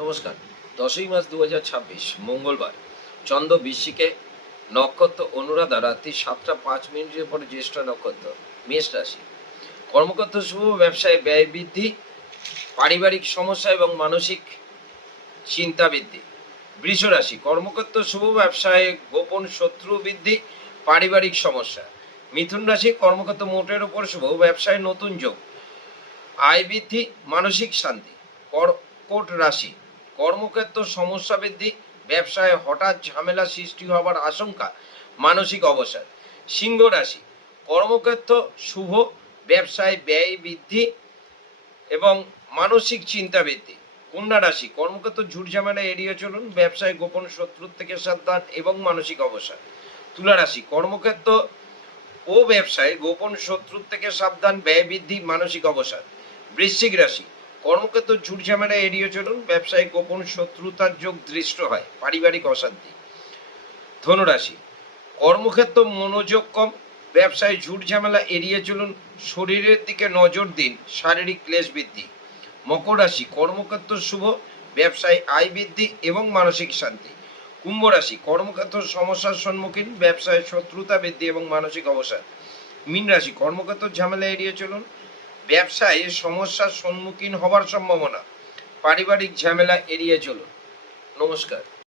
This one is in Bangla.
নমস্কার। 10ই মার্চ 2026 মঙ্গলবার। চন্দ্র বৃশ্চিকে, নক্ষত্র অনুরাধা রাত্রি 7টা 5 মিনিটের পরে জ্যেষ্ঠ নক্ষত্র, মেষ রাশি। কর্মক্ষেত্র শুভ, ব্যবসায় ব্যয় বৃদ্ধি, পারিবারিক সমস্যা এবং মানসিক চিন্তা বৃদ্ধি। বৃষ রাশি, কর্মক্ষেত্র শুভ, ব্যবসায় গোপন শত্রু বৃদ্ধি, পারিবারিক সমস্যা। মিথুন রাশি, কর্মক্ষেত্র মোটের উপর শুভ, ব্যবসায় নতুন যোগ, আয় বৃদ্ধি, মানসিক শান্তি। কর্কট রাশি, কর্মক্ষেত্র সমস্যা বৃদ্ধি, ব্যবসায় হঠাৎ ঝামেলা সৃষ্টি হবার আশঙ্কা, মানসিক অবসাদ। সিংহ রাশি, কর্মক্ষেত্র শুভ, ব্যবসায় ব্যয় বৃদ্ধি এবং মানসিক চিন্তা বৃদ্ধি। কন্যা রাশি, কর্মক্ষেত্র ঝুট ঝামেলা এড়িয়ে চলুন, ব্যবসায় গোপন শত্রুর থেকে সাবধান এবং মানসিক অবসাদ। তুলা রাশি, কর্মক্ষেত্র ও ব্যবসায় গোপন শত্রুর থেকে সাবধান, ব্যয় বৃদ্ধি, মানসিক অবসাদ। বৃশ্চিক রাশি, কর্মক্ষেত্র ঝুট ঝামেলা এড়িয়ে চলুন, ব্যবসায় গোপন শত্রুতার যোগ দৃষ্ট হয়, পারিবারিক অশান্তি। ধনুরাশি, কর্মক্ষেত্র মনোযোগ কম, ব্যবসায় ঝুট ঝামেলা এড়িয়ে চলুন, শরীরের দিকে নজর দিন, শারীরিক ক্লেশ বৃদ্ধি। মকর রাশি, কর্মক্ষেত্র শুভ, ব্যবসায় আয় বৃদ্ধি এবং মানসিক শান্তি। কুম্ভ রাশি, কর্মক্ষেত্র সমস্যার সম্মুখীন, ব্যবসায় শত্রুতা বৃদ্ধি এবং মানসিক অবসাদ। মীন রাশি, কর্মক্ষেত্র ঝামেলা এড়িয়ে চলুন, ব্যবসায় সমস্যার সম্মুখীন হবার সম্ভাবনা, পারিবারিক ঝামেলা এড়িয়ে চলুন। নমস্কার।